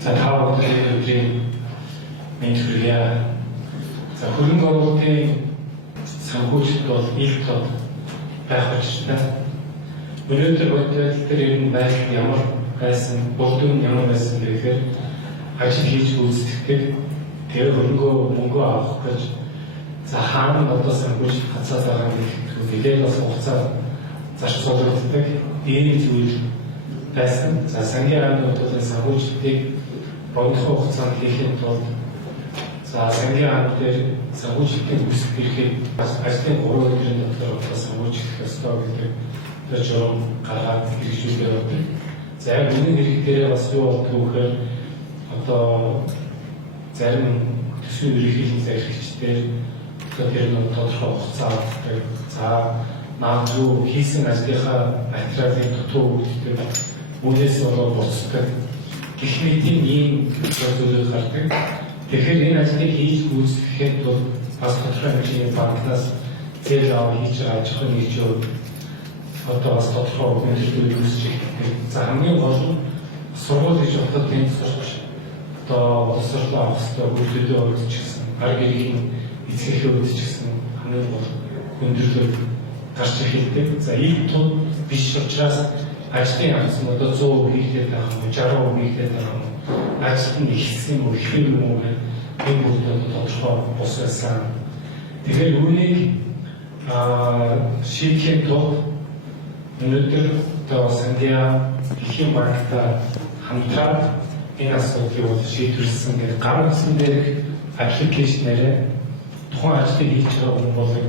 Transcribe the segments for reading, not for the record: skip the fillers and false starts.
За 5 өдрийн мэд хүргэе. За хөрөнгө оруулалтын санхүүжилт бол их тод байх учиртай. Өнөөдөр бодвол тэр ер нь байдал ямар байсан, бүрдүүн ямар байсан гэхээр ажил хийж үүсгдэг. Тэр мөнгө авах гэж за хаана одоо санхүүжилт хацаад байгаа гэх нэлээд бас хугацаа зарч зогсдог ийм зүйл байсан. За сангийн аймагуудын санхүүжилтийг богино хугацаанд хийхэд бол за сангийн аймаг дээр санхүүжилтийн үсэг ирэхэд бас ажлын 3 өдрийн дотор одоо санхүүжих ёстой гэдэг журам гаргаад хэрэгжүүлээ явдаг. За яг энэ хэрэг дээр бас юу болдог вэ гэхээр одоо зарим төсвийн ерөнхийлөгчийн захирагчдээр одоо тэр нэг тодорхой хугацаа авдаг. За магадгүй хийсэн ажлынхаа материалын дутуу үүдтэй үнээс болоод буцдаг. Гэх мэт ийм зүйлүүд гардаг. Тэгэхээр энэ ажлыг хийж үүсгэхэд бол бас тодорхой хэмжээний банкнаас зээл авах хийж байгаа аж ахуйн нэгжүүд одоо бас тодорхой мэдээлэл үүсэж ирдэг. За хамгийн гол нь сургууль гэж бодоход тэнцвэрч одоо боловсрол авах хэрэгтэй үйлдэлээ өргөж гисэн гар гэрийн эцгийн өргөж гисэн хамгийн гол өндөрлөг гарч ирдэг. За ийм тул биш учраас ажлын хавцсан одоо 100% хийлгээд байгаа юм, 60% хийлгээд байгаа юм. Ажил нь ихсэн юм уу, ихэр юм уу гэх энэ бүтээл тодорхой бус байсан. Тэгэхээр үүнийг шийдэхэд тулд өнөөдөр одоо Сандиа Дэлхийн банктай хамтраад энэ асуудлыг бол шийдвэрлсэн гэдэг гар утсан дээрх аппликейшнээрээ тухайн ажлыг хийж байгаа хүн болыг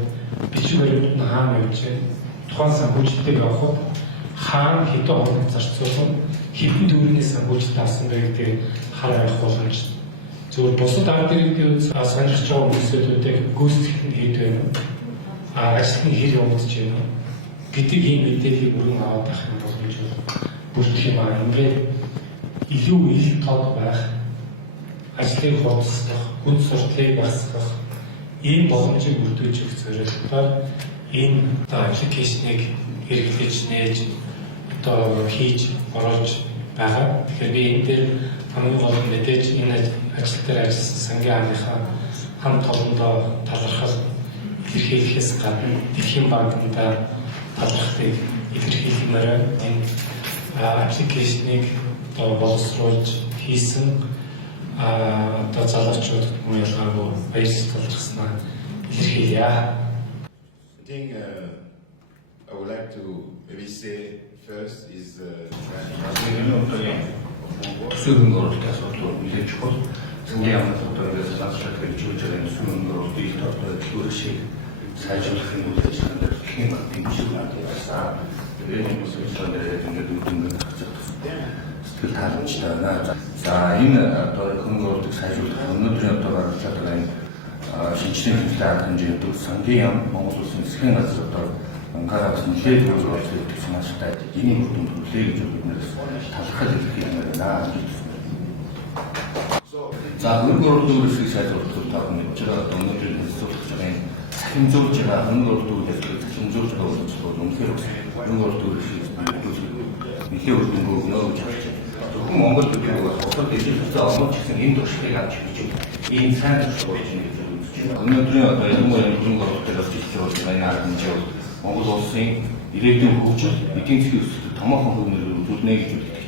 бичиг баримтад нь хаана явж байна, тухайн санхүүжилтийг авахд хаана хэдэн хоног зарцуулсан, хэдэн төгрөгийн санхүүжилт авсан бэ гэдгийг хараа явах боломжтой. Зөвхөн бусад ард иргэдийн сонирхож байгаа хүмүүсүүдийг гүйцэтгэх нь хэд вэ? Ажил нь хэр явагдаж байна гэдэг ийм мэдээллийг бүрэн аваад авах юм боломж бүрдэх юм аа. Ингээд илүү их тод байх, ажлыг хурцлах, хүн сурталыг багасгах ийм боломжийг бүрдүүлж өгөх зорилгоор энэ аппликейшнийг хэрэглэж нээж одоо хийж оруулж байгаа. Тэгэхээр би энэ дээр хамгийн гол нь мэдээж энэ ажил дээр ажилласан сангийн аймгийнхаа хамт олондоо талархал илэрхийлэхээс гадна Дэлхийн банкнда талархлыг илэрхийлмээр энэ аппликейшнийг одоо боловсруулж хийсэн одоо залуучуудад мөн ялгаагүй баярлалт талархснаа илэрхийлье. I think I would like to maybe say first is Сүүрэн оруулалтын асуудал нэлээд чухал. Сангийн аймагт одоо ингээд засвар хэрэгжүүлж байгаа сүүрэн оруулалтыг одоо төлөв шиг сайжруулахын үйл ажиллагаанд Дэлхийн банкын чиглэлээр явсан. Тэгээд энэ үйл ажиллагаанд ингээд үндэн сэтгэл хангамжтай байна. За энэ одоо хөрөнгө оруулалтыг сайжруулах өнөөдрийн одоо гаргаж байгаа энэ шинжлэх ухааны арга хэмжээнд сангийн яам Монгол Улсын засгийн газар одоо анхаарал нэлээд хөрөнгө оруулалт гэдэг санаачтай энийг бүрдүүн төлөе гэж биднээс талархал илэрхийлмээр байна. За хөрөнгө оруулалтын үргэлжлэлийг сайжруулах талаар мэдж байгаа өнөөдрийн хэлцүүлэх цагийн хэмжүүлж байгаа хөрөнгө оруулалтын үйлчлэгийг хэмжүүлж байгаа үйлчлэл үнэхээр хөрөнгө оруулалтын үргэлжлэлийг нэлээд үрдөнгөө өгнө гэж харж байна. Зөвхөн Монгол төлөв бас бусад дэвшилттэй олон ч гэсэн энэ туршлагыг авч хийж ийм сайн туршлага болж байна гэж үзэж байна. Өнөөдрийн одоо ялангуяа хөрөнгө оруулалтын хэлцүүлж байгаа энэ арга хэмжээ бол Монгол улсын ирээдүйн хөгжил, эдийн засгийн өсөлтөд томоохон хөгжмөл үзүүлнэ гэж үздэг.